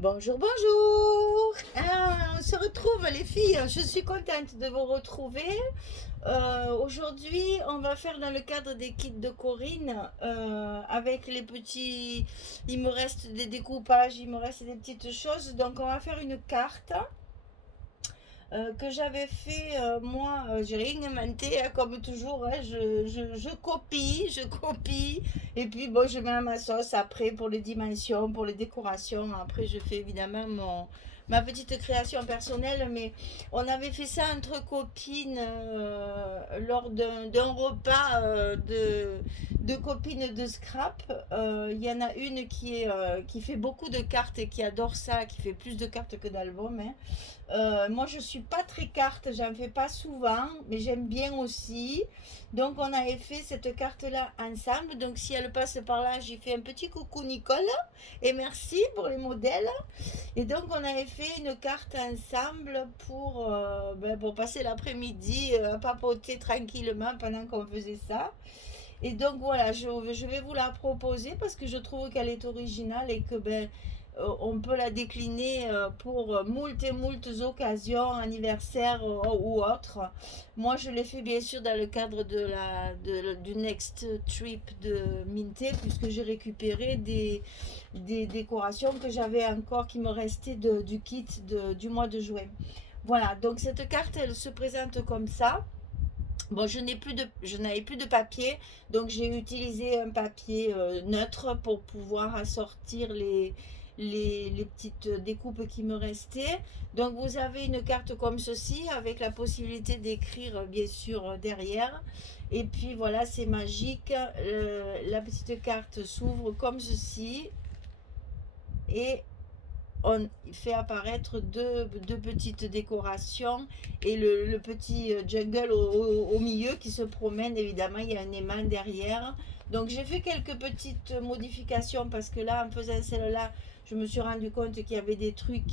Bonjour, bonjour. On se retrouve les filles. Je suis contente de vous retrouver. Aujourd'hui, on va faire dans le cadre des kits de Corinne avec les petits. Il me reste des découpages, il me reste des petites choses. Donc, on va faire une carte que j'avais fait moi. J'ai rien inventé hein, comme toujours. Hein, je copie, je copie. Et puis, bon, je mets à ma sauce après pour les dimensions, pour les décorations. Après, je fais évidemment ma petite création personnelle, mais on avait fait ça entre copines lors d'un repas de copines de scrap. Il y en a une qui fait beaucoup de cartes et qui adore ça, qui fait plus de cartes que d'albums. Hein. Moi, je suis pas très carte, j'en fais pas souvent, mais j'aime bien aussi. Donc, on avait fait cette carte-là ensemble. Donc, si elle passe par là, j'ai fait un petit coucou Nicole et merci pour les modèles. Et donc, on avait fait une carte ensemble pour passer l'après-midi à papoter tranquillement pendant qu'on faisait ça. Et donc voilà, je vais vous la proposer parce que je trouve qu'elle est originale et que on peut la décliner pour moult et moult occasions, anniversaires ou autres. Moi, je l'ai fait bien sûr dans le cadre du Next Trip de Minté, puisque j'ai récupéré des décorations que j'avais encore qui me restaient du kit du mois de juin. Voilà, donc cette carte, elle se présente comme ça. Bon, je n'avais plus de papier, donc j'ai utilisé un papier neutre pour pouvoir assortir les petites découpes qui me restaient. Donc vous avez une carte comme ceci avec la possibilité d'écrire bien sûr derrière. Et puis voilà, c'est magique. La petite carte s'ouvre comme ceci et on fait apparaître deux petites décorations et le petit jungle au milieu qui se promène. Évidemment, il y a un aimant derrière. Donc j'ai fait quelques petites modifications parce que là, en faisant celle-là, je me suis rendu compte qu'il y avait des trucs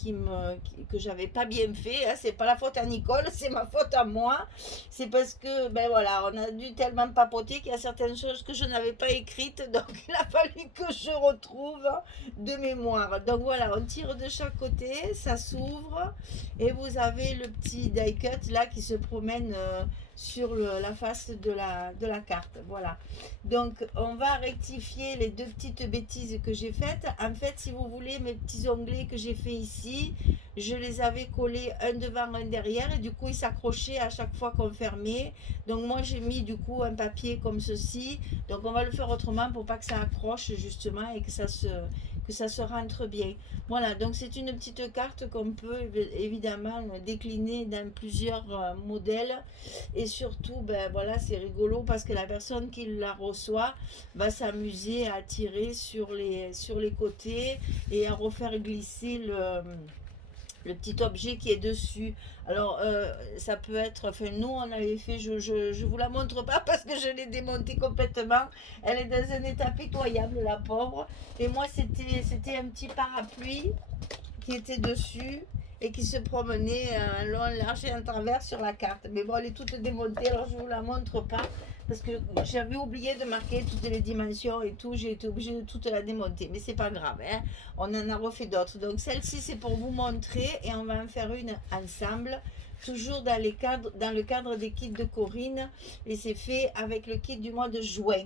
que j'avais pas bien fait. Hein. C'est pas la faute à Nicole, c'est ma faute à moi. C'est parce que, ben voilà, on a dû tellement papoter qu'il y a certaines choses que je n'avais pas écrites. Donc il a fallu que je retrouve de mémoire. Donc voilà, on tire de chaque côté, ça s'ouvre et vous avez le petit die cut là qui se promène sur la face de la carte. Voilà. Donc on va rectifier les deux petites bêtises que j'ai faites. En fait, si vous voulez, mes petits onglets que j'ai fait ici, je les avais collés un devant, un derrière et du coup ils s'accrochaient à chaque fois qu'on fermait. Donc moi j'ai mis du coup un papier comme ceci. Donc on va le faire autrement pour pas que ça accroche justement et que ça se rentre bien. Voilà, donc c'est une petite carte qu'on peut évidemment décliner dans plusieurs modèles et surtout, ben voilà, c'est rigolo parce que la personne qui la reçoit va s'amuser à tirer sur les côtés et à refaire glisser le petit objet qui est dessus. Alors, ça peut être, enfin, nous, on avait fait, je vous la montre pas parce que je l'ai démontée complètement. Elle est dans un état pitoyable, la pauvre. Et moi, c'était un petit parapluie qui était dessus et qui se promenait en long, large et en travers sur la carte. Mais bon, elle est toute démontée, alors je vous la montre pas parce que j'avais oublié de marquer toutes les dimensions et tout. J'ai été obligée de toute la démonter, mais c'est pas grave. Hein. On en a refait d'autres. Donc celle-ci, c'est pour vous montrer et on va en faire une ensemble. Toujours dans le cadre des kits de Corinne et c'est fait avec le kit du mois de juin.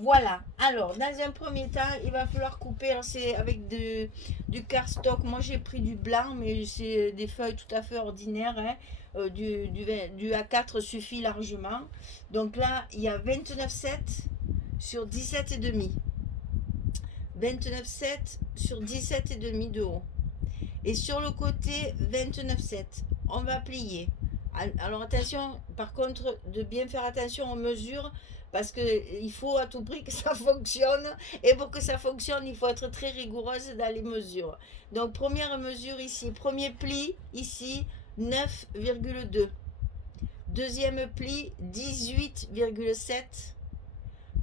Voilà, alors dans un premier temps, il va falloir couper, alors c'est avec du cardstock, moi j'ai pris du blanc, mais c'est des feuilles tout à fait ordinaires, hein. Du A4 suffit largement. Donc là, il y a 29,7 sur 17,5. 29,7 sur 17,5 de haut. Et sur le côté, 29,7. On va plier. Alors attention, par contre, de bien faire attention aux mesures parce qu'il faut à tout prix que ça fonctionne. Et pour que ça fonctionne, il faut être très rigoureuse dans les mesures. Donc première mesure ici, premier pli ici, 9,2. Deuxième pli, 18,7.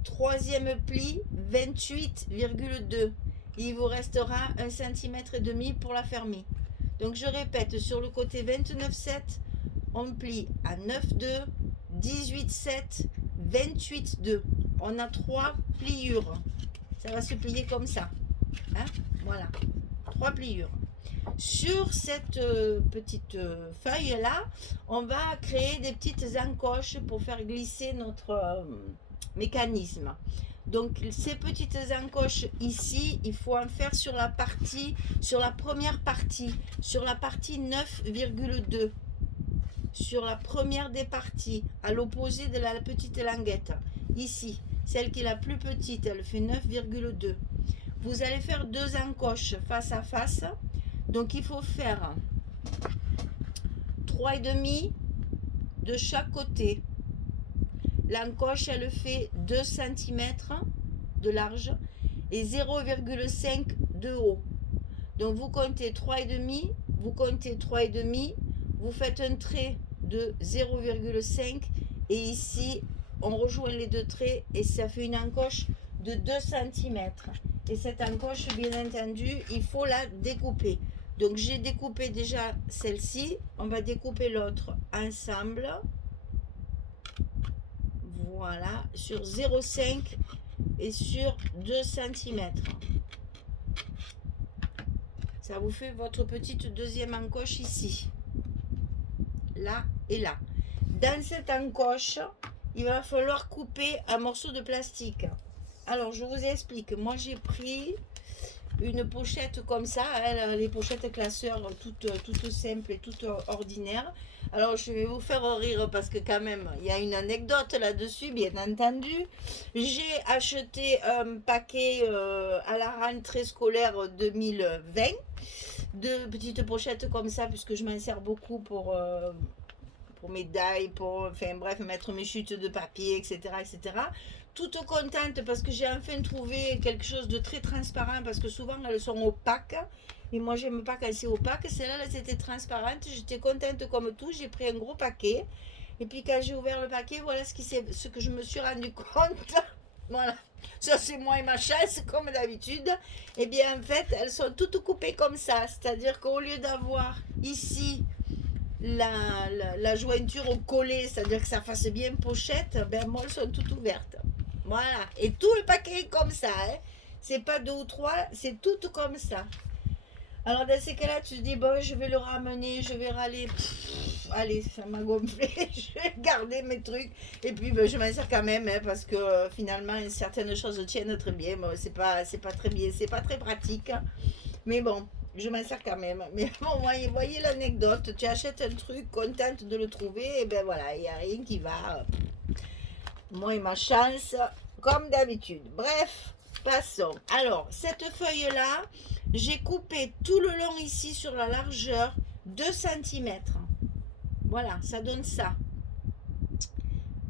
Troisième pli, 28,2. Il vous restera 1,5 cm pour la fermer. Donc je répète, sur le côté 29,7, on plie à 9,2, 18,7, 28,2. On a 3 pliures. Ça va se plier comme ça. Hein, voilà. 3 pliures. Sur cette petite feuille là, on va créer des petites encoches pour faire glisser notre mécanisme. Donc ces petites encoches ici, il faut en faire sur la première partie, sur la partie 9,2, sur la première des parties, à l'opposé de la petite languette, ici, celle qui est la plus petite, elle fait 9,2. Vous allez faire 2 encoches face à face, donc il faut faire 3,5 de chaque côté. L'encoche, elle fait 2 cm de large et 0,5 de haut. Donc vous comptez 3,5, vous comptez 3,5, vous faites un trait de 0,5 et ici on rejoint les 2 traits et ça fait une encoche de 2 cm. Et cette encoche, bien entendu, il faut la découper. Donc j'ai découpé déjà celle-ci, on va découper l'autre ensemble. Voilà, sur 0,5 et sur 2 cm. Ça vous fait votre petite deuxième encoche ici. Là et là. Dans cette encoche, il va falloir couper un morceau de plastique. Alors, je vous explique. Moi, j'ai pris une pochette comme ça, hein, les pochettes classeurs toutes simples et toutes ordinaires. Alors je vais vous faire rire parce que quand même il y a une anecdote là-dessus, bien entendu. J'ai acheté un paquet à la rentrée scolaire 2020 de petites pochettes comme ça, puisque je m'en sers beaucoup pour médailles, enfin bref, mettre mes chutes de papier, etc., etc. Toute contente parce que j'ai enfin trouvé quelque chose de très transparent, parce que souvent elles sont opaques et moi j'aime pas quand c'est opaque. Celle-là, c'était transparente, j'étais contente comme tout. J'ai pris un gros paquet et puis quand j'ai ouvert le paquet, voilà ce que je me suis rendu compte. Voilà, ça c'est moi et ma chance comme d'habitude. Et bien en fait elles sont toutes coupées comme ça, c'est-à-dire qu'au lieu d'avoir ici la jointure au collet, c'est-à-dire que ça fasse bien pochette, ben moi elles sont toutes ouvertes. Voilà, et tout le paquet est comme ça, hein. C'est pas 2 ou 3, c'est tout comme ça. Alors dans ces cas-là, tu te dis, bon, je vais le ramener, je vais râler. Allez, ça m'a gonflé, je vais garder mes trucs. Et puis ben, je m'en sers quand même, hein, parce que finalement, certaines choses tiennent très bien. Bon, c'est pas très bien, c'est pas très pratique. Hein. Mais bon, je m'en sers quand même. Mais bon, voyez l'anecdote, tu achètes un truc, contente de le trouver, et ben voilà, il n'y a rien qui va. Moi et ma chance, comme d'habitude. Bref, passons. Alors, cette feuille-là, j'ai coupé tout le long ici sur la largeur 2 cm. Voilà, ça donne ça.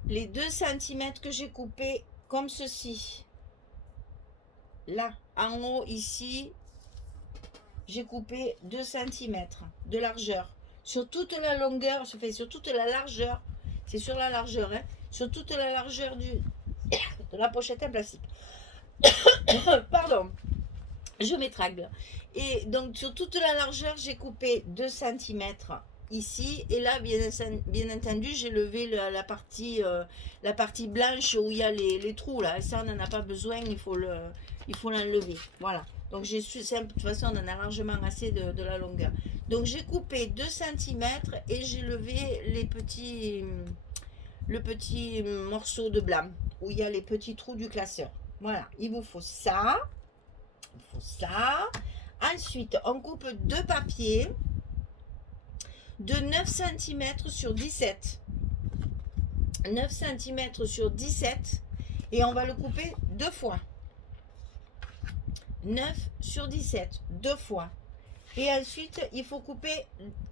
Les 2 cm que j'ai coupés comme ceci. Là, en haut, ici, j'ai coupé 2 cm de largeur. Sur toute la longueur, sur toute la largeur, c'est sur la largeur, hein, sur toute la largeur de la pochette en plastique. Pardon, je m'étrangle. Et donc sur toute la largeur, j'ai coupé 2 cm ici. Et là, bien entendu, j'ai levé la partie blanche où il y a les trous là. Ça, on n'en a pas besoin, il faut l'enlever. Voilà. Donc j'ai simple, de toute façon, on en a largement assez de la longueur. Donc j'ai coupé 2 cm et j'ai levé le petit morceau de blanc où il y a les petits trous du classeur. Voilà, il vous faut ça. Il faut ça. Ensuite, on coupe 2 papiers de 9 cm sur 17. 9 cm sur 17. Et on va le couper 2 fois. 9 sur 17, 2 fois. Et ensuite, il faut couper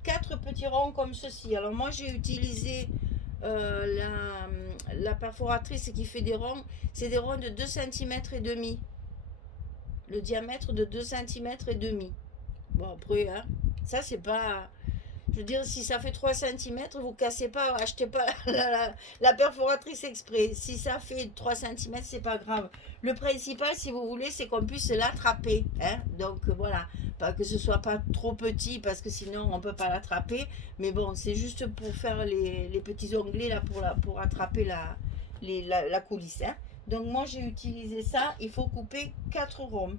4 petits ronds comme ceci. Alors moi, j'ai utilisé la perforatrice qui fait des ronds. C'est des ronds de 2 cm et demi. Le diamètre de 2 cm et demi. Bon, après, hein, ça, c'est pas... Je veux dire, si ça fait 3 cm, vous cassez pas, achetez pas la perforatrice exprès. Si ça fait 3 cm, c'est pas grave. Le principal, si vous voulez, c'est qu'on puisse l'attraper. Hein. Donc voilà, pas que ce soit pas trop petit, parce que sinon on peut pas l'attraper. Mais bon, c'est juste pour faire les petits onglets là, pour attraper la coulisse. Hein. Donc moi, j'ai utilisé ça. Il faut couper 4 ronds.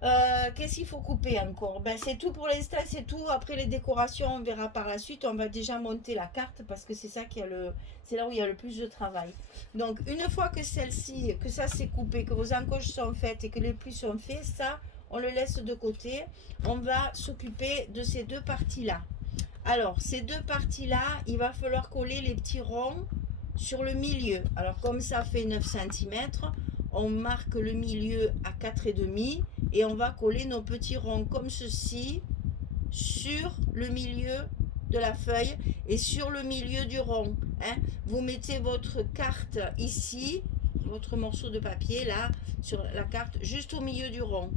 Qu'est-ce qu'il faut couper encore? Ben, c'est tout pour l'instant, c'est tout. Après les décorations, on verra par la suite. On va déjà monter la carte parce que c'est ça qui a c'est là où il y a le plus de travail. Donc une fois que celle-ci, que ça c'est coupé, que vos encoches sont faites et que les plis sont faits, ça on le laisse de côté. On va s'occuper de ces deux parties-là. Alors ces deux parties-là, il va falloir coller les petits ronds sur le milieu. Alors comme ça fait 9 cm, on marque le milieu à 4,5 et on va coller nos petits ronds comme ceci sur le milieu de la feuille et sur le milieu du rond. Hein. Vous mettez votre carte ici, votre morceau de papier là, sur la carte, juste au milieu du rond,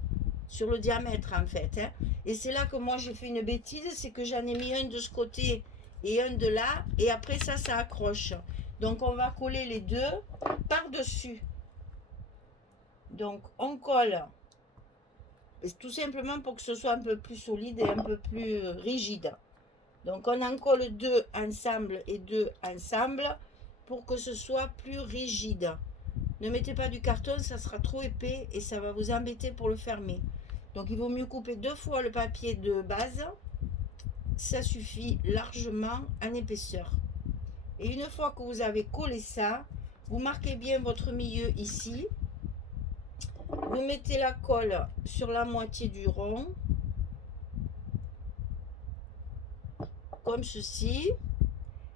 sur le diamètre en fait. Hein. Et c'est là que moi j'ai fait une bêtise, c'est que j'en ai mis un de ce côté et un de là, et après ça, ça accroche. Donc on va coller les deux par-dessus. Donc on colle, tout simplement pour que ce soit un peu plus solide et un peu plus rigide. Donc on en colle deux ensemble et deux ensemble pour que ce soit plus rigide. Ne mettez pas du carton, ça sera trop épais et ça va vous embêter pour le fermer. Donc il vaut mieux couper 2 fois le papier de base. Ça suffit largement en épaisseur. Et une fois que vous avez collé ça, vous marquez bien votre milieu ici. Vous mettez la colle sur la moitié du rond, comme ceci.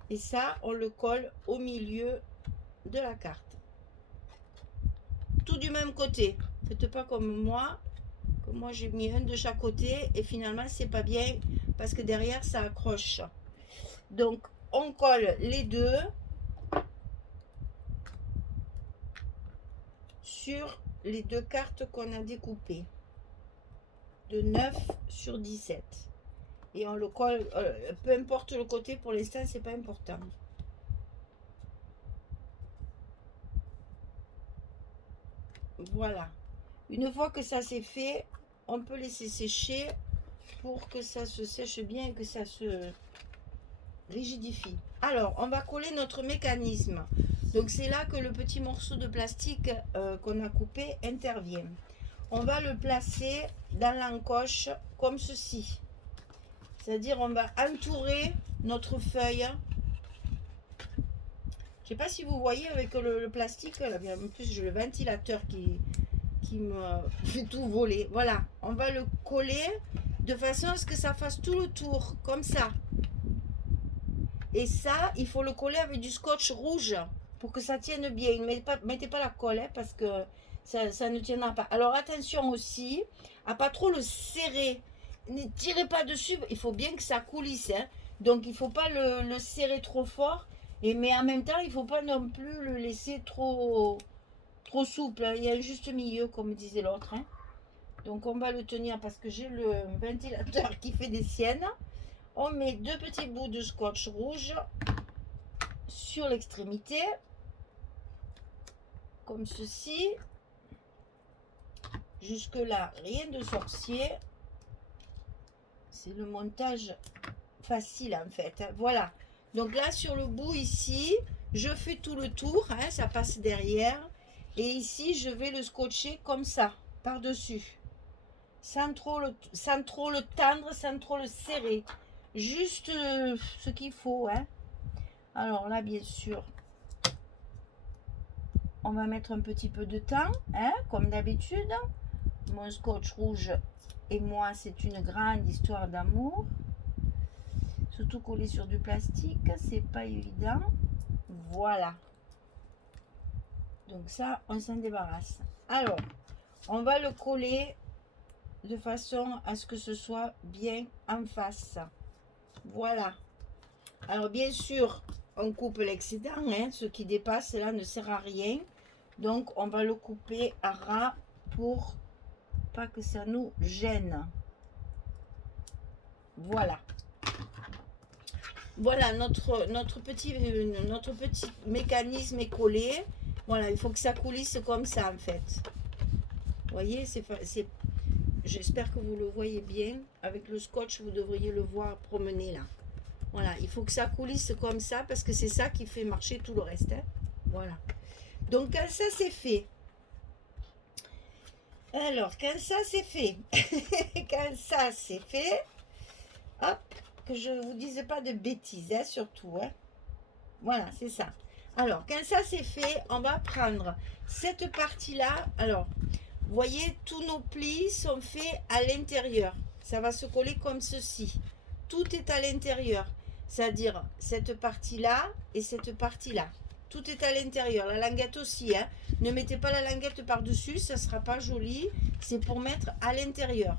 Et ça, on le colle au milieu de la carte. Tout du même côté. Faites pas comme moi. Comme moi, j'ai mis un de chaque côté. Et finalement, c'est pas bien parce que derrière, ça accroche. Donc, on colle les deux sur les deux cartes qu'on a découpées. De 9 sur 17. Et on le colle, peu importe le côté, pour l'instant, c'est pas important. Voilà. Une fois que ça c'est fait, on peut laisser sécher pour que ça se sèche bien et que ça se rigidifie. Alors, on va coller notre mécanisme. Donc, c'est là que le petit morceau de plastique qu'on a coupé intervient. On va le placer dans l'encoche comme ceci. C'est-à-dire, on va entourer notre feuille. Je ne sais pas si vous voyez avec le plastique, là, en plus j'ai le ventilateur qui me fait tout voler. Voilà, on va le coller de façon à ce que ça fasse tout le tour, comme ça. Et ça, il faut le coller avec du scotch rouge pour que ça tienne bien. Ne mettez pas la colle hein, parce que ça ne tiendra pas. Alors attention aussi à pas trop le serrer. Ne tirez pas dessus, il faut bien que ça coulisse. Hein. Donc il ne faut pas le serrer trop fort. Mais en même temps, il ne faut pas non plus le laisser trop souple. Hein. Il y a un juste milieu, comme disait l'autre. Hein. Donc on va le tenir parce que j'ai le ventilateur qui fait des siennes. On met 2 petits bouts de scotch rouge sur l'extrémité, comme ceci. Jusque là, rien de sorcier. C'est le montage facile en fait. Hein. Voilà. Donc là, sur le bout ici, je fais tout le tour. Hein, ça passe derrière. Et ici, je vais le scotcher comme ça, par-dessus. Sans trop le tendre, sans trop le serrer. Juste ce qu'il faut. Hein. Alors là, bien sûr, on va mettre un petit peu de temps, hein, comme d'habitude. Mon scotch rouge et moi, c'est une grande histoire d'amour. Surtout collé sur du plastique, c'est pas évident. Voilà. Donc ça, on s'en débarrasse. Alors, on va le coller de façon à ce que ce soit bien en face. Voilà. Alors bien sûr, on coupe l'excédent, hein, ce qui dépasse là ne sert à rien. Donc on va le couper à ras pour pas que ça nous gêne. Voilà. Voilà, notre petit mécanisme est collé. Voilà, il faut que ça coulisse comme ça en fait. Vous voyez, j'espère que vous le voyez bien. Avec le scotch, vous devriez le voir promener là. Voilà, il faut que ça coulisse comme ça parce que c'est ça qui fait marcher tout le reste. Hein. Voilà. Donc, ça c'est fait. Alors, quand ça c'est fait, quand ça c'est fait, hop, que je ne vous dise pas de bêtises, hein, surtout, hein. Voilà, c'est ça. Alors, quand ça c'est fait, on va prendre cette partie-là. Alors, vous voyez, tous nos plis sont faits à l'intérieur. Ça va se coller comme ceci. Tout est à l'intérieur. C'est-à-dire cette partie-là et cette partie-là. Tout est à l'intérieur. La languette aussi. Hein. Ne mettez pas la languette par-dessus, ça ne sera pas joli. C'est pour mettre à l'intérieur.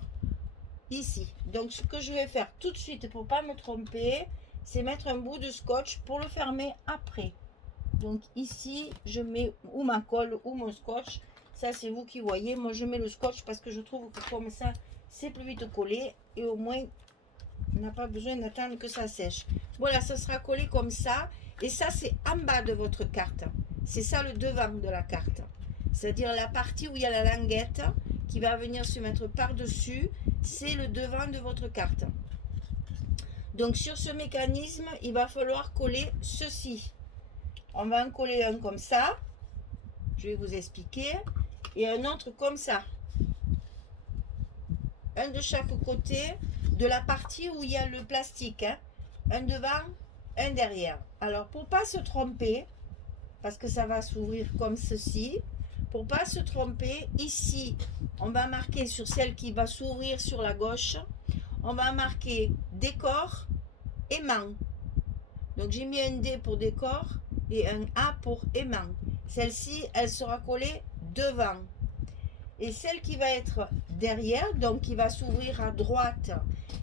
Ici. Donc, ce que je vais faire tout de suite pour ne pas me tromper, c'est mettre un bout de scotch pour le fermer après. Donc ici, je mets ou ma colle ou mon scotch. Ça, c'est vous qui voyez. Moi, je mets le scotch parce que je trouve que comme ça, c'est plus vite collé. Et au moins, on n'a pas besoin d'attendre que ça sèche. Voilà, ça sera collé comme ça. Et ça, c'est en bas de votre carte. C'est ça le devant de la carte. C'est-à-dire la partie où il y a la languette qui va venir se mettre par-dessus. C'est le devant de votre carte. Donc sur ce mécanisme, il va falloir coller ceci. On va en coller un comme ça. Je vais vous expliquer. Et un autre comme ça. Un de chaque côté de la partie où il y a le plastique. Hein. Un devant, un derrière. Alors, pour ne pas se tromper, parce que ça va s'ouvrir comme ceci, pour ne pas se tromper, ici, on va marquer sur celle qui va s'ouvrir sur la gauche, on va marquer décor, aimant. Donc, j'ai mis un D pour décor et un A pour aimant. Celle-ci, elle sera collée devant. Et celle qui va être derrière, donc qui va s'ouvrir à droite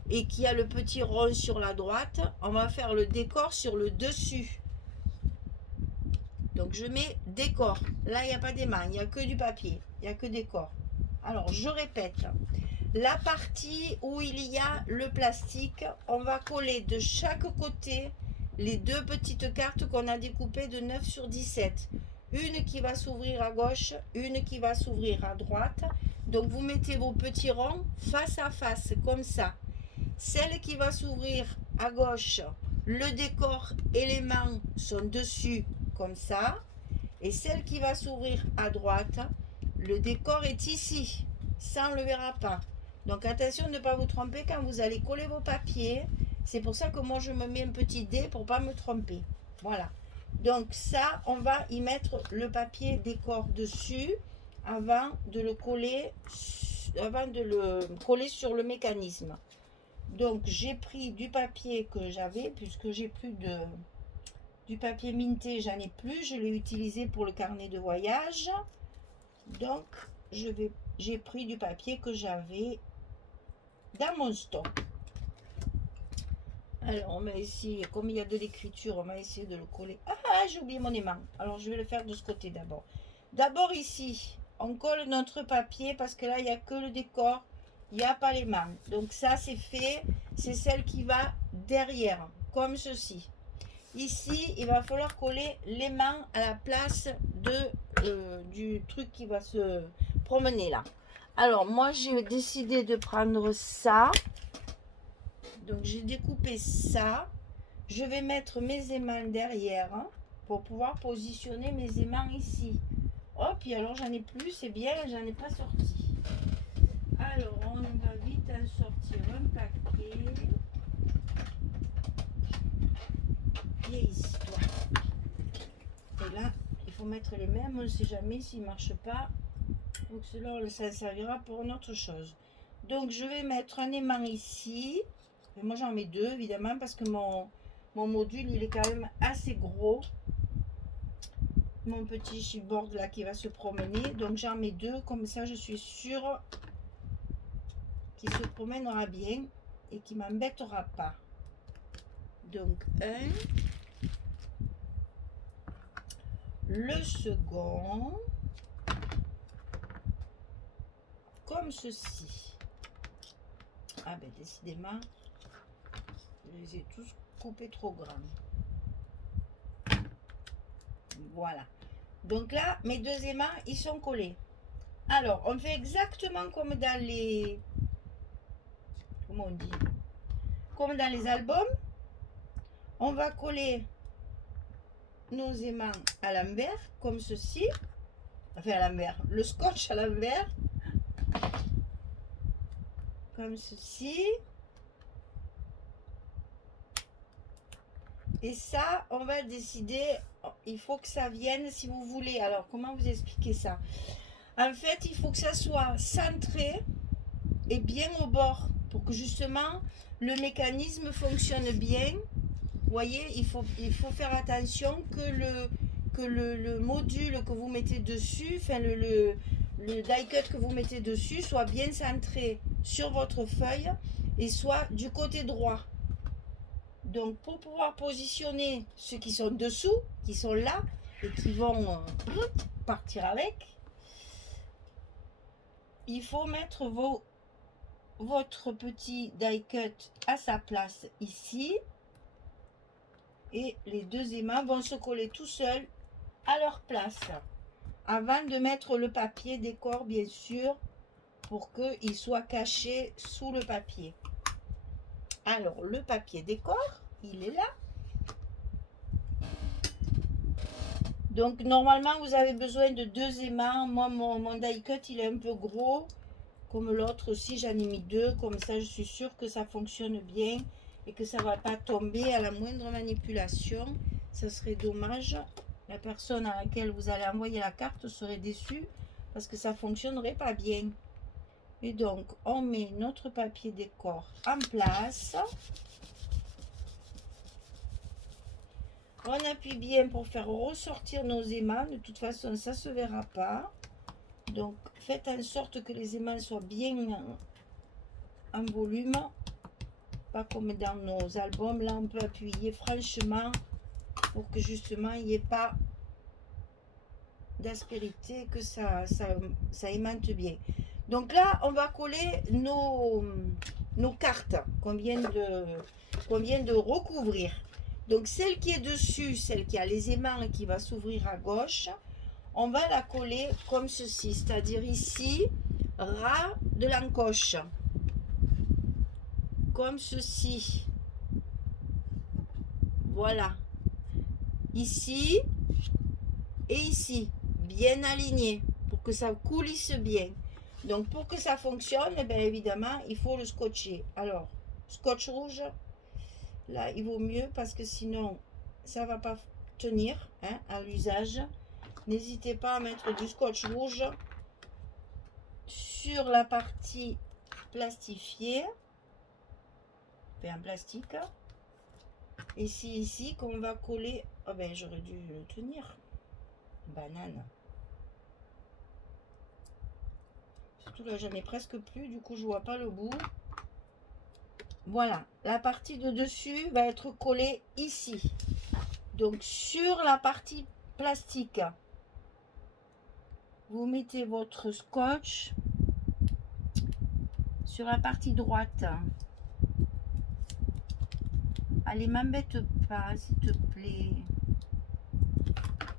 et qui a le petit rond sur la droite, on va faire le décor sur le dessus. Donc je mets décor. Là, il n'y a pas d'aimant, il n'y a que du papier, il n'y a que décor. Alors, je répète. La partie où il y a le plastique, on va coller de chaque côté les deux petites cartes qu'on a découpées de 9 sur 17. Une qui va s'ouvrir à gauche, une qui va s'ouvrir à droite. Donc vous mettez vos petits ronds face à face, comme ça. Celle qui va s'ouvrir à gauche, le décor éléments sont dessus, comme ça. Et celle qui va s'ouvrir à droite, le décor est ici. Ça, on ne le verra pas. Donc attention de ne pas vous tromper quand vous allez coller vos papiers. C'est pour ça que moi, je me mets un petit dé pour ne pas me tromper. Voilà. Donc ça, on va y mettre le papier décor dessus avant de le coller sur le mécanisme. Donc j'ai pris du papier que j'avais, puisque j'ai plus du papier minté, j'en ai plus, je l'ai utilisé pour le carnet de voyage. Donc j'ai pris du papier que j'avais dans mon stock. Alors on va essayer, comme il y a de l'écriture, on va essayer de le coller. Ah, j'ai oublié mon aimant. Alors je vais le faire de ce côté d'abord. D'abord ici, on colle notre papier parce que là il n'y a que le décor, il n'y a pas l'aimant. Donc ça c'est fait, c'est celle qui va derrière, comme ceci. Ici, il va falloir coller l'aimant à la place du truc qui va se promener là. Alors moi j'ai décidé de prendre ça. Donc j'ai découpé ça. Je vais mettre mes aimants derrière hein, pour pouvoir positionner mes aimants ici. Hop, et alors j'en ai plus, c'est bien, j'en ai pas sorti. Alors on va vite en sortir un paquet. Et ici, et là, il faut mettre les mêmes, on ne sait jamais s'ils ne marchent pas. Donc cela, ça servira pour une autre chose. Donc je vais mettre un aimant ici. Et moi j'en mets deux évidemment parce que mon module il est quand même assez gros. Mon petit chipboard là qui va se promener. Donc j'en mets deux, comme ça je suis sûre qu'il se promènera bien et qu'il ne m'embêtera pas. Donc un. Le second. Comme ceci. Ah ben décidément, je les ai tous coupés trop grands. Voilà. Donc là, mes deux aimants, ils sont collés. Alors, on fait exactement comme dans les... Comment on dit? Comme dans les albums. On va coller nos aimants à l'envers, comme ceci. Enfin, à l'envers. Le scotch à l'envers. comme ceci. Et ça, on va décider, il faut que ça vienne si vous voulez. Alors, comment vous expliquer ça? En fait, il faut que ça soit centré et bien au bord pour que justement le mécanisme fonctionne bien. Vous voyez, il faut faire attention que le module que vous mettez dessus, enfin le die cut que vous mettez dessus soit bien centré sur votre feuille et soit du côté droit. Donc pour pouvoir positionner ceux qui sont dessous, qui sont là et qui vont partir avec, il faut mettre votre petit die cut à sa place ici. Et les deux aimants vont se coller tout seuls à leur place. Avant de mettre le papier décor, bien sûr, pour qu'il soit caché sous le papier. Alors, le papier décor, il est là. Donc, normalement, vous avez besoin de 2 aimants. Moi, mon die cut, il est un peu gros. Comme l'autre aussi, j'en ai mis 2. Comme ça, je suis sûre que ça fonctionne bien et que ça ne va pas tomber à la moindre manipulation. Ça serait dommage. La personne à laquelle vous allez envoyer la carte serait déçue parce que ça ne fonctionnerait pas bien. Et donc, on met notre papier décor en place. On appuie bien pour faire ressortir nos aimants. De toute façon, ça ne se verra pas. Donc, faites en sorte que les aimants soient bien en volume. Pas comme dans nos albums. Là, on peut appuyer franchement pour que justement, il n'y ait pas d'aspérité, que ça aimante bien. Donc là, on va coller nos cartes qu'on vient de recouvrir. Donc celle qui est dessus, celle qui a les aimants et qui va s'ouvrir à gauche, on va la coller comme ceci, c'est-à-dire ici, ras de l'encoche. Comme ceci. Voilà. Ici et ici, bien aligné pour que ça coulisse bien. Donc pour que ça fonctionne, eh bien évidemment, il faut le scotcher. Alors, scotch rouge, là, il vaut mieux parce que sinon, ça ne va pas tenir hein, à l'usage. N'hésitez pas à mettre du scotch rouge sur la partie plastifiée, en plastique. Et c'est ici qu'on va coller. Oh ben j'aurais dû le tenir. Banane. Surtout là, j'en ai presque plus, du coup je vois pas le bout. Voilà, la partie de dessus va être collée ici. Donc sur la partie plastique, vous mettez votre scotch sur la partie droite. Allez, m'embête pas, s'il te plaît.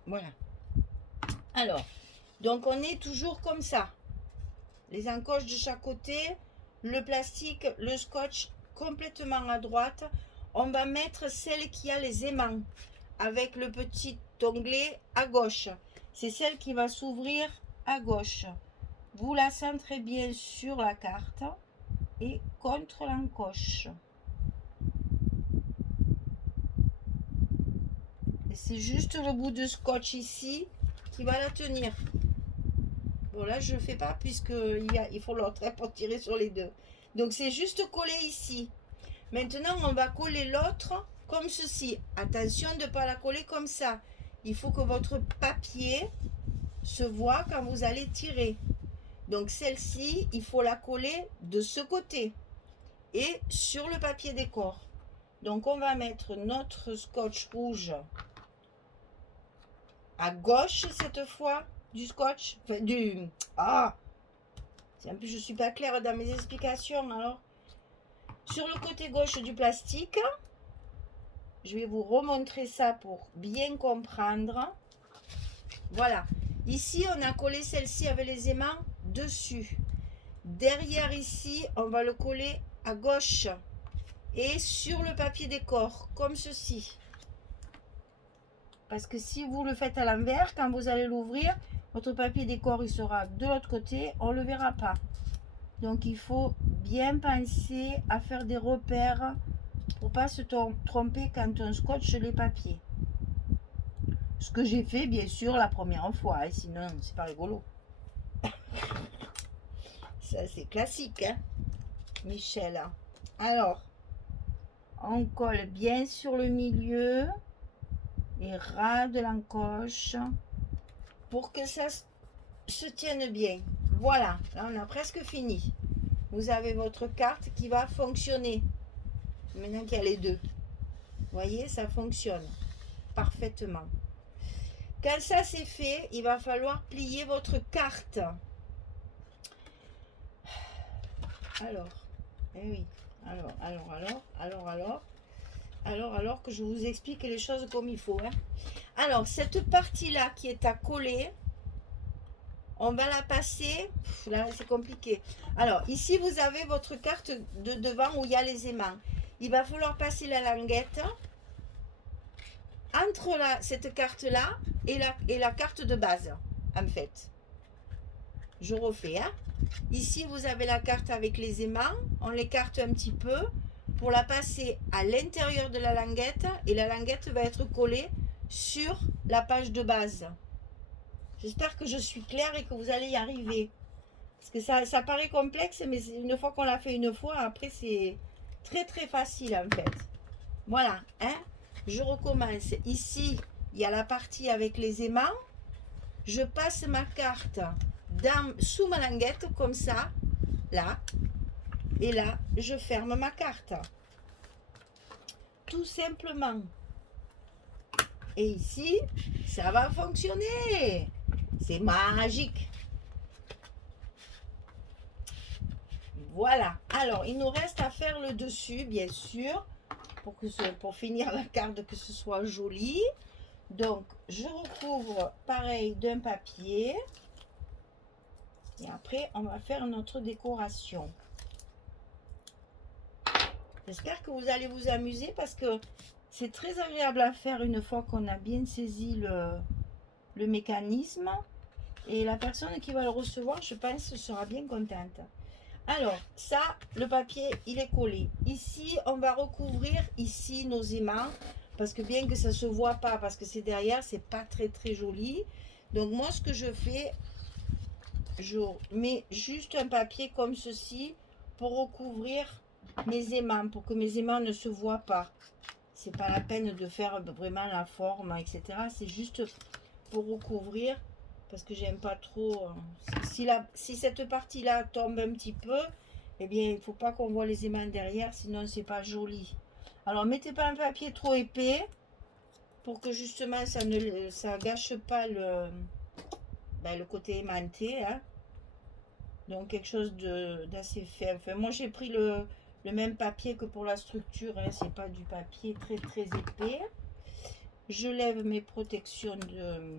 Voilà. Alors, donc on est toujours comme ça. Les encoches de chaque côté, le plastique, le scotch complètement à droite. On va mettre celle qui a les aimants avec le petit onglet à gauche. C'est celle qui va s'ouvrir à gauche. Vous la centrez bien sur la carte et contre l'encoche. C'est juste le bout de scotch ici qui va la tenir. Bon là je ne fais pas puisqu'il faut l'autre pour tirer sur les deux. Donc c'est juste collé ici. Maintenant on va coller l'autre comme ceci. Attention de ne pas la coller comme ça. Il faut que votre papier se voit quand vous allez tirer. Donc celle-ci, il faut la coller de ce côté et sur le papier décor. Donc on va mettre notre scotch rouge à gauche cette fois du scotch. Enfin, c'est un peu, je suis pas claire dans mes explications. Alors, sur le côté gauche du plastique, je vais vous remontrer ça pour bien comprendre. Voilà. Ici, on a collé celle-ci avec les aimants dessus. Derrière ici, on va le coller à gauche et sur le papier décor, comme ceci. Parce que si vous le faites à l'envers, quand vous allez l'ouvrir, votre papier décor il sera de l'autre côté, on ne le verra pas. Donc il faut bien penser à faire des repères pour pas se tromper quand on scotche les papiers. Ce que j'ai fait bien sûr la première fois, hein, sinon c'est pas rigolo. Ça c'est classique, hein, Michel. Alors, on colle bien sur le milieu et ras de l'encoche pour que ça se tienne bien. Voilà, là on a presque fini. Vous avez votre carte qui va fonctionner. Maintenant qu'il y a les deux. Vous voyez, ça fonctionne parfaitement. Quand ça c'est fait, il va falloir plier votre carte. Alors, eh oui. Alors que je vous explique les choses comme il faut. Hein. Alors, cette partie-là qui est à coller, on va la passer. Là, c'est compliqué. Alors, ici, vous avez votre carte de devant où il y a les aimants. Il va falloir passer la languette entre cette carte-là et la carte de base, en fait. Je refais. Hein. Ici, vous avez la carte avec les aimants. On l'écarte un petit peu pour la passer à l'intérieur de la languette. Et la languette va être collée sur la page de base. J'espère que je suis claire et que vous allez y arriver. Parce que ça paraît complexe, mais une fois qu'on l'a fait une fois, après c'est très très facile en fait. Voilà, hein. Je recommence. Ici, il y a la partie avec les aimants. Je passe ma carte sous ma languette comme ça, là. Et là, je ferme ma carte. Tout simplement. Et ici, ça va fonctionner. C'est magique. Voilà. Alors, il nous reste à faire le dessus, bien sûr, pour finir la carte, que ce soit joli. Donc, je recouvre pareil d'un papier. Et après, on va faire notre décoration. J'espère que vous allez vous amuser parce que c'est très agréable à faire une fois qu'on a bien saisi le mécanisme. Et la personne qui va le recevoir, je pense, sera bien contente. Alors, ça, le papier, il est collé. Ici, on va recouvrir ici nos aimants. Parce que bien que ça ne se voit pas, parce que c'est derrière, c'est pas très très joli. Donc moi, ce que je fais, je mets juste un papier comme ceci pour recouvrir mes aimants, pour que mes aimants ne se voient pas. C'est pas la peine de faire vraiment la forme, etc. C'est juste pour recouvrir, parce que j'aime pas trop. Si cette partie-là tombe un petit peu, eh bien, il faut pas qu'on voit les aimants derrière, sinon c'est pas joli. Alors, mettez pas un papier trop épais pour que justement ça gâche pas le côté aimanté. Hein. Donc, quelque chose d'assez fin. Enfin, moi, j'ai pris le même papier que pour la structure. Hein. C'est pas du papier très très épais. Je lève mes protections de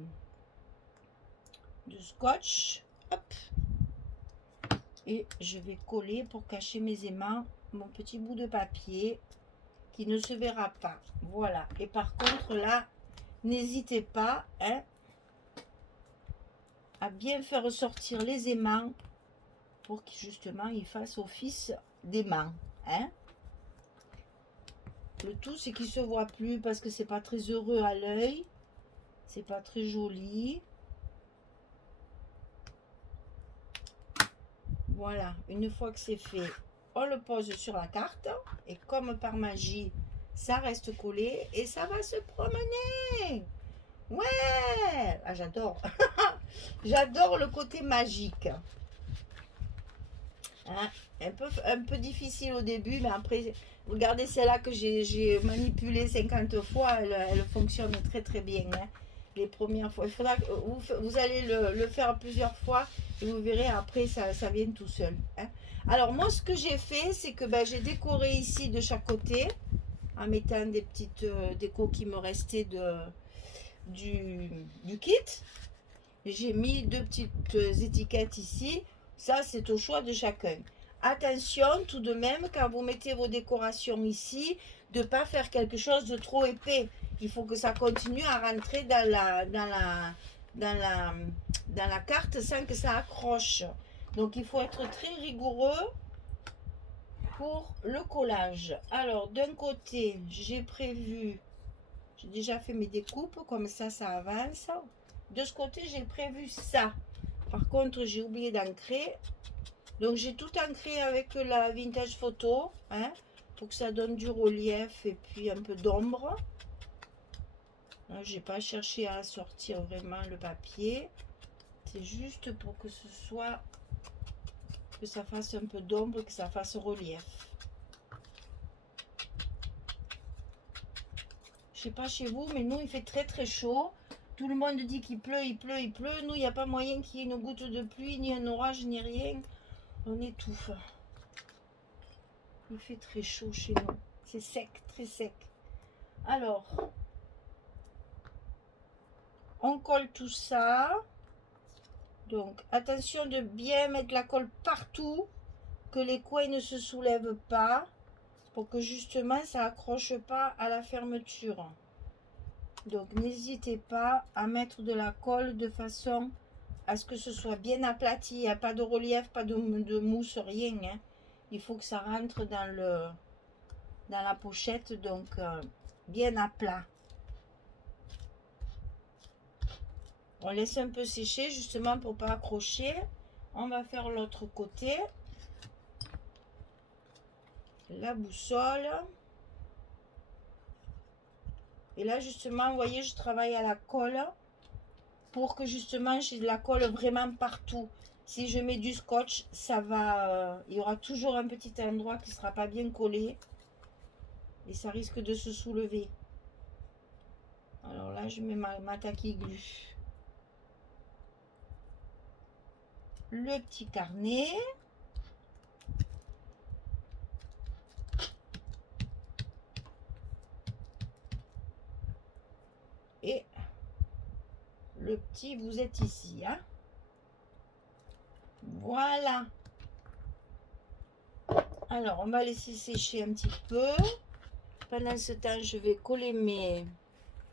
scotch. Hop. Et je vais coller pour cacher mes aimants mon petit bout de papier qui ne se verra pas. Voilà. Et par contre, là, n'hésitez pas hein, à bien faire ressortir les aimants pour que justement ils fassent office d'aimants. Hein. Le tout, c'est qu'ils ne se voient plus parce que c'est pas très heureux à l'œil. C'est pas très joli. Voilà. Une fois que c'est fait, on le pose sur la carte. Et comme par magie, ça reste collé et ça va se promener. Ouais, ah, j'adore. J'adore le côté magique. Hein, un peu difficile au début, mais après, regardez celle-là que j'ai manipulée 50 fois, elle fonctionne très très bien. Hein. Les premières fois, il faudra que vous allez le faire plusieurs fois et vous verrez après ça vient tout seul. Hein. Alors moi ce que j'ai fait, c'est que j'ai décoré ici de chaque côté en mettant des petites décos qui me restaient du kit. J'ai mis deux petites étiquettes ici. Ça, c'est au choix de chacun. Attention, tout de même, quand vous mettez vos décorations ici, de ne pas faire quelque chose de trop épais. Il faut que ça continue à rentrer dans la carte sans que ça accroche. Donc il faut être très rigoureux pour le collage. Alors d'un côté, j'ai déjà fait mes découpes, comme ça avance. De ce côté, j'ai prévu ça. Par contre, j'ai oublié d'ancrer. Donc j'ai tout ancré avec la vintage photo, hein, pour que ça donne du relief et puis un peu d'ombre. J'ai pas cherché à sortir vraiment le papier. C'est juste pour que ce soit, que ça fasse un peu d'ombre, que ça fasse relief. Je sais pas chez vous, mais nous il fait très très chaud. Tout le monde dit qu'il pleut, il pleut, il pleut. Nous, il n'y a pas moyen qu'il y ait une goutte de pluie, ni un orage, ni rien. On étouffe. Il fait très chaud chez nous. C'est sec, très sec. Alors, on colle tout ça. Donc, attention de bien mettre la colle partout, que les coins ne se soulèvent pas, pour que justement ça accroche pas à la fermeture. Donc, n'hésitez pas à mettre de la colle de façon à ce que ce soit bien aplati. Il n'y a pas de relief, pas de mousse, rien. Hein. Il faut que ça rentre dans la pochette, donc bien à plat. On laisse un peu sécher justement pour pas accrocher. On va faire l'autre côté. La boussole. Et là justement, vous voyez, je travaille à la colle pour que justement j'ai de la colle vraiment partout. Si je mets du scotch, ça va, il y aura toujours un petit endroit qui ne sera pas bien collé et ça risque de se soulever. Alors là, je mets ma taquille glu. Le petit carnet. Et le petit, vous êtes ici, hein. Voilà. Alors, on va laisser sécher un petit peu. Pendant ce temps, je vais coller mes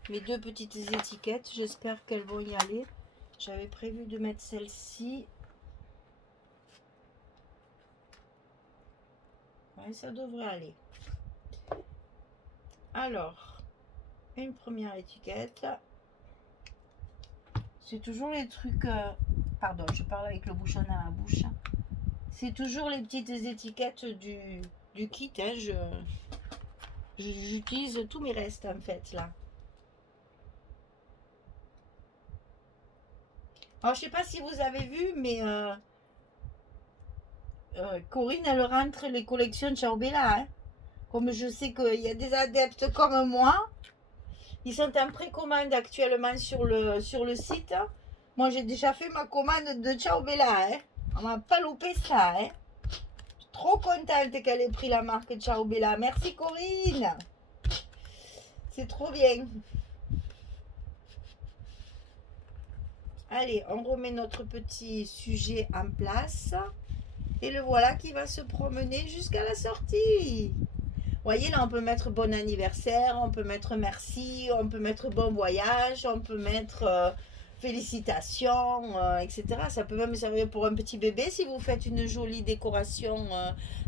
deux petites étiquettes. J'espère qu'elles vont y aller. J'avais prévu de mettre celle-ci. Ouais, ça devrait aller. Alors, une première étiquette. C'est toujours les trucs... pardon, je parle avec le bouchon dans la bouche. C'est toujours les petites étiquettes du kit. Hein. J'utilise tous mes restes en fait là. Alors je sais pas si vous avez vu, mais Corinne elle rentre les collections Ciao Bella. Hein. Comme je sais qu'il y a des adeptes comme moi, ils sont en précommande actuellement sur le site. Moi j'ai déjà fait ma commande de Ciao Bella. Hein. On m'a pas loupé ça. Hein. Trop contente qu'elle ait pris la marque Ciao Bella. Merci Corinne. C'est trop bien. Allez, on remet notre petit sujet en place. Et le voilà qui va se promener jusqu'à la sortie. Vous voyez, là, on peut mettre bon anniversaire, on peut mettre merci, on peut mettre bon voyage, on peut mettre félicitations, etc. Ça peut même servir pour un petit bébé. Si vous faites une jolie décoration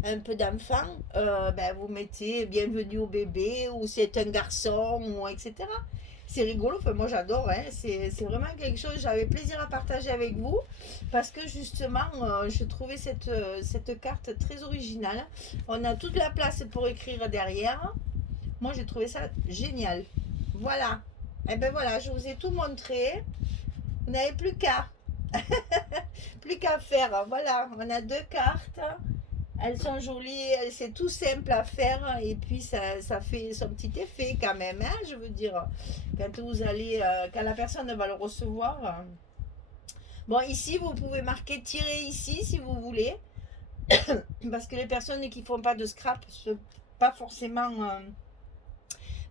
un peu d'enfant, ben, vous mettez bienvenue au bébé ou c'est un garçon, ou etc. C'est rigolo, enfin, moi j'adore, hein. C'est vraiment quelque chose, j'avais plaisir à partager avec vous parce que justement je trouvais cette carte très originale. On a toute la place pour écrire derrière. Moi j'ai trouvé ça génial. Voilà, et ben voilà, je vous ai tout montré. Vous n'avez plus qu'à plus qu'à faire. Voilà, on a deux cartes. Elles sont jolies, c'est tout simple à faire et puis ça fait son petit effet quand même, hein, je veux dire, quand vous allez, quand la personne va le recevoir. Bon, ici, vous pouvez marquer tirer ici si vous voulez, parce que les personnes qui font pas de scrap, pas forcément,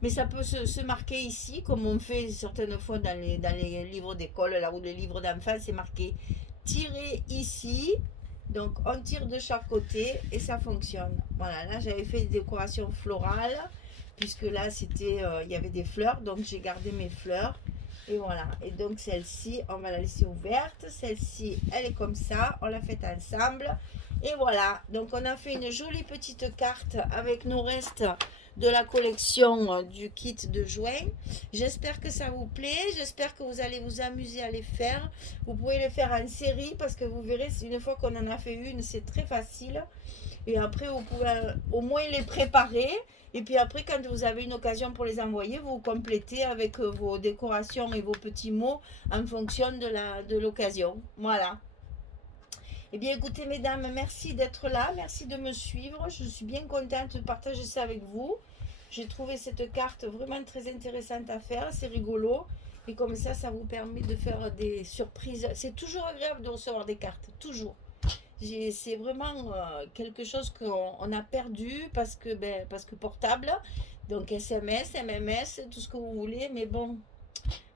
mais ça peut se marquer ici, comme on fait certaines fois dans les livres d'école, là où les livres d'enfants, c'est marqué tirer ici. Donc on tire de chaque côté et ça fonctionne. Voilà, là j'avais fait des décorations florales, puisque là c'était, il y avait des fleurs, donc j'ai gardé mes fleurs. Et voilà. Et donc celle-ci, on va la laisser ouverte. Celle-ci, elle est comme ça. On l'a faite ensemble. Et voilà. Donc on a fait une jolie petite carte avec nos restes de la collection du kit de juin. J'espère que ça vous plaît. J'espère que vous allez vous amuser à les faire. Vous pouvez les faire en série parce que vous verrez, une fois qu'on en a fait une, c'est très facile. Et après, vous pouvez au moins les préparer. Et puis après, quand vous avez une occasion pour les envoyer, vous complétez avec vos décorations et vos petits mots en fonction de l'occasion. Voilà. Eh bien, écoutez, mesdames, merci d'être là. Merci de me suivre. Je suis bien contente de partager ça avec vous. J'ai trouvé cette carte vraiment très intéressante à faire. C'est rigolo. Et comme ça vous permet de faire des surprises. C'est toujours agréable de recevoir des cartes. Toujours. C'est vraiment quelque chose qu'on a perdu parce que portable. Donc SMS, MMS, tout ce que vous voulez. Mais bon,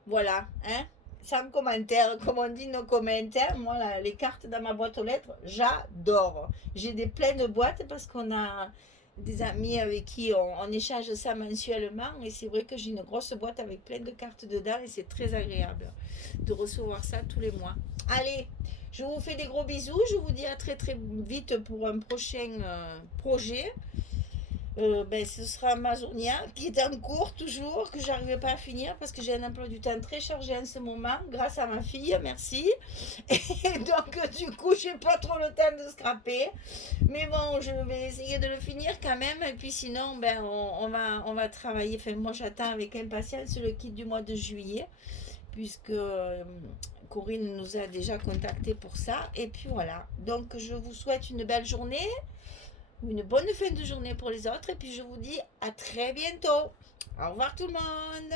voilà. Hein, sans commentaire, comme on dit, nos commentaires. Moi, là, les cartes dans ma boîte aux lettres, j'adore. J'ai des pleines de boîtes parce qu'on a des amis avec qui on échange ça mensuellement. Et c'est vrai que j'ai une grosse boîte avec plein de cartes dedans et c'est très agréable de recevoir ça tous les mois. Allez, je vous fais des gros bisous. Je vous dis à très très vite pour un prochain projet. Ce sera Amazonia qui est en cours toujours, que j'arrivais pas à finir parce que j'ai un emploi du temps très chargé en ce moment, grâce à ma fille, merci. Et donc du coup, j'ai pas trop le temps de scraper. Mais bon, je vais essayer de le finir quand même. Et puis sinon, on va travailler. Enfin, moi, j'attends avec impatience le kit du mois de juillet, puisque Corinne nous a déjà contacté pour ça. Et puis voilà. Donc, je vous souhaite une belle journée. Une bonne fin de journée pour les autres et puis je vous dis à très bientôt. Au revoir tout le monde.